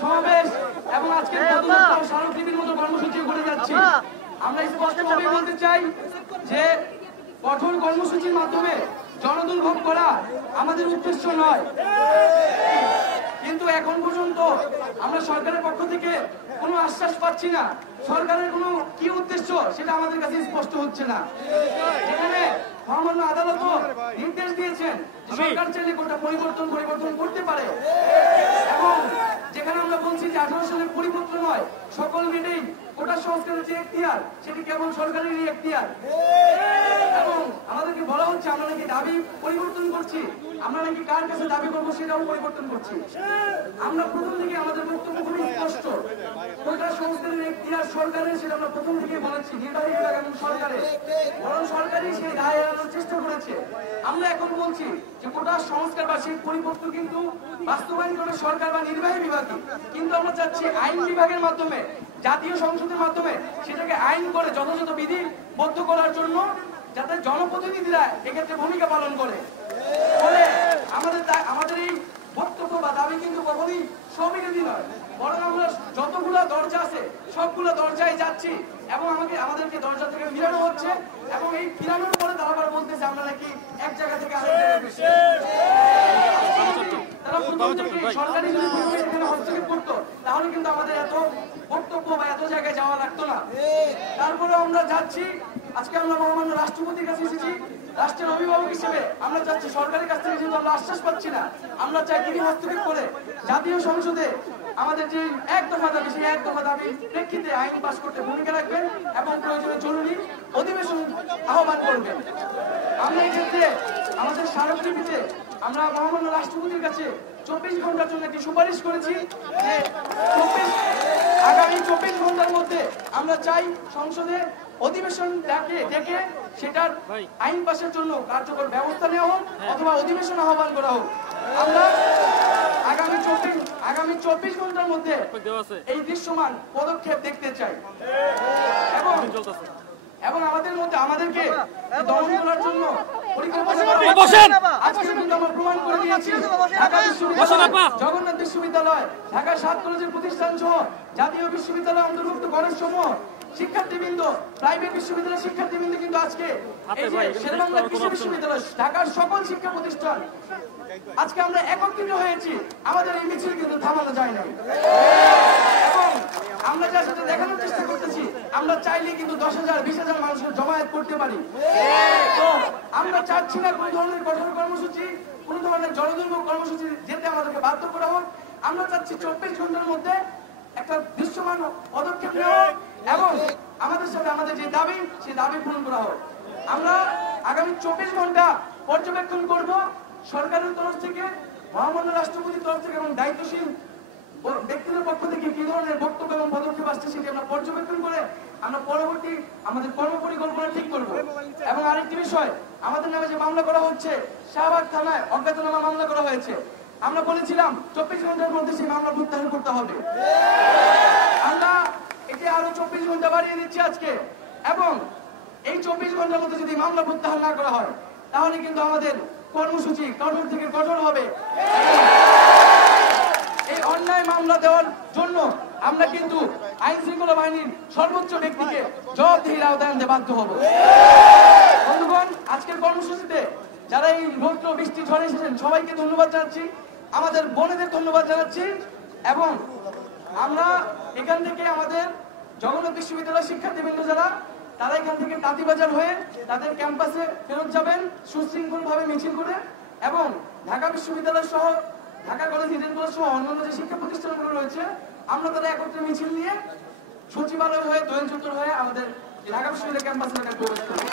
সমাবেশ এবং আজকের স্মারকলিপির মতো কর্মসূচি করে যাচ্ছি। আমরা স্পষ্টভাবে বলতে চাই যে কঠোর কর্মসূচির মাধ্যমে জনদুর্ভোগ করা আমাদের উদ্দেশ্য নয়, কিন্তু এখন পর্যন্ত আমরা সরকারের পক্ষ থেকে কোনো আশ্বাস পাচ্ছি না। সরকারের কোনো কি উদ্দেশ্য সেটা আমাদের কাছে স্পষ্ট হচ্ছে না। যেখানে মহামান্য আদালতও নির্দেশ দিয়েছেন সরকার চাইলে কোনটা পরিবর্তন করতে পারে, এবং যেখানে আমরা বলছি যে 18 সালের পরিবর্তন নয়, সকল মিলেই কোটা সংস্কারের যে এখতিয়ার সেটি কেবল সরকারেরই এখতিয়ার। এবং আমাদেরকে বলা হচ্ছে আমরা নাকি দাবি পরিবর্তন করছি, আমরা নাকি কার কাছে দাবি করবো সেটাও পরিবর্তন করছি। আমরা প্রথম থেকে আমাদের বক্তব্য খুবই স্পষ্ট, কোটা সংস্কারের এখতিয়ার সরকারের, সেটা আমরা প্রথম থেকে বলেছি। নির্বাহী বিভাগ এবং সরকারের, বরং সরকারই সেই দায় এড়ানোর চেষ্টা করেছে। আমরা এখন বলছি যে কোটা সংস্কার বা সেই পরিবর্তন কিন্তু বাস্তবায়ন করে সরকার বা নির্বাহী বিভাগই, কিন্তু আমরা চাচ্ছি আইন বিভাগের মাধ্যমে, জাতীয় সংসদের মাধ্যমে সেটাকে আইন করে যথাযথ বিধিবদ্ধ করার জন্য, যাতে জনপ্রতিনিধিরা এক্ষেত্রে ভূমিকা পালন করে। ফলে আমাদের এই বক্তব্য বা দাবি কিন্তু কখনই স্ববিরোধী নয়, বরং আমরা যতগুলো দরজা আছে সবগুলো দরজায় যাচ্ছি এবং আমাদেরকে দরজা থেকে ফিরানো হচ্ছে, এবং এই ফিরানোর পরে তারা আবার বলতেছে আমরা নাকি এক জায়গা থেকে আরেক জায়গায় গেছি। তারা প্রথম থেকে সরকারি যদি এখানে হস্তক্ষেপ করতো তাহলে কিন্তু আমাদের এত বক্তব্য বা এত জায়গায় যাওয়া লাগতো না। তারপরে আমরা যাচ্ছি, আজকে আমরা মহামান্য রাষ্ট্রপতির কাছে এসেছি রাষ্ট্রের অভিভাবক হিসেবে। আমরা চাচ্ছি সরকারের কাছ থেকে যেহেতু আমরা আশ্বাস পাচ্ছি না, আমরা চাই তিনি হস্তক্ষেপ করে জাতীয় সংসদে আমাদের যে এক দফা দাবি, সেই এক দফা দাবির প্রেক্ষিতে আইন পাস করতে ভূমিকা রাখবেন এবং প্রয়োজনে জরুরি অধিবেশন আহ্বান করবেন। আমরা এই ক্ষেত্রে আমাদের স্মারকলিপিতে আমরা মহামান্য রাষ্ট্রপতির কাছে 24 ঘন্টার জন্য একটি সুপারিশ করেছি যে আগামী 24 ঘন্টার মধ্যে আমরা চাই সংসদে অধিবেশন ডেকে সেটার আইন পাশের জন্য কার্যকর ব্যবস্থা নেওয়া হোক অথবা অধিবেশন আহ্বান করা হোক। আমরা আগামী 24 ঘন্টার মধ্যে এই দৃশ্যমান পদক্ষেপ দেখতে চাই, এবং আমাদের মধ্যে আমাদেরকে দমন করার জন্য প্রমাণ করে দিয়েছি। জগন্নাথ বিশ্ববিদ্যালয়, ঢাকা 7 কলেজের প্রতিষ্ঠান সহ জাতীয় বিশ্ববিদ্যালয় অন্তর্ভুক্ত কলেজ সমূহ শিক্ষার্থীবৃন্দ, প্রাইভেট বিশ্ববিদ্যালয়ের শিক্ষার্থীবৃন্দ কিন্তু আজকে এই যে শেরেবাংলা কৃষি বিশ্ববিদ্যালয়, ঢাকার সকল শিক্ষা প্রতিষ্ঠান আজকে আমরা একত্রিত হয়েছি। আমাদের এই মিছিল কিন্তু থামানো যায় না, এবং আমরা যার সাথে দেখানোর চেষ্টা করতেছি আমরা চাইলে কিন্তু 10,000 20,000 মানুষের জমায়েত করতে পারি। তো আমরা চাচ্ছি না কোন ধরনের কঠোর কর্মসূচি, কোন ধরনের জনদুর্ভোগ কর্মসূচি যেতে আমাদেরকে বাধ্য করা হোক। আমরা চাচ্ছি 24 ঘন্টার মধ্যে একটা দৃশ্যমান পদক্ষেপ নেওয়া এবং আমাদের সাথে আমাদের যে দাবি সেই দাবি পূরণ করা হোক। আমরা আগামী 24 ঘন্টা পর্যবেক্ষণ করব সরকারের তরফ থেকে, মহামান্য রাষ্ট্রপতির তরফ থেকে এবং দায়িত্বশীল ব্যক্তিদের পক্ষ থেকে কি ধরনের বক্তব্য এবং পদক্ষেপ আসছে সেটি আমরা পর্যবেক্ষণ করে আমরা পরবর্তী আমাদের কর্মপরিকল্পনা ঠিক করব। এবং আরেকটি বিষয়, আমাদের নামে যে মামলা করা হচ্ছে, শাহবাগ থানায় অজ্ঞাতনামা মামলা করা হয়েছে, আমরা বলেছিলাম 24 ঘন্টার মধ্যে সেই মামলা প্রত্যাহার করতে হবে। আমরা এটি আরো 24 ঘন্টা বাড়িয়ে দিচ্ছি আজকে, এবং এই 24 ঘন্টার মধ্যে যদি মামলা প্রত্যাহার না করা হয় তাহলে কিন্তু আমাদের কর্মসূচি কঠোর থেকে কঠোর হবে। এই অন্যায় মামলা দেওয়ার জন্য আমরা কিন্তু আইন শৃঙ্খলা বাহিনীর সর্বোচ্চ ব্যক্তিকে জবাবদিহির আওতায় আনতে বাধ্য হব। বন্ধুগণ, আজকের কর্মসূচিতে যারা এই রৌদ্র বৃষ্টি ঝড়ে এসেছেন সবাইকে ধন্যবাদ জানাচ্ছি, আমাদের বোনেদের ধন্যবাদ জানাচ্ছি, এবং আমরা এখান থেকে আমাদের জগন্নাথ বিশ্ববিদ্যালয়ের শিক্ষার্থীবৃন্দ যারা, তারা এখান থেকে তাঁতিবাজার হয়ে তাদের ক্যাম্পাসে ফেরত যাবেন সুশৃঙ্খলভাবে মিছিল করে, এবং ঢাকা বিশ্ববিদ্যালয় সহ ঢাকা কলেজ, ইডেন কলেজ সহ অন্যান্য যে শিক্ষা প্রতিষ্ঠানগুলো রয়েছে আমরা তারা একত্রে মিছিল নিয়ে সচিবালয় হয়ে, দোয়েল চত্বর হয়ে আমাদের ঢাকা বিশ্ববিদ্যালয় ক্যাম্পাসে প্রবেশ করব।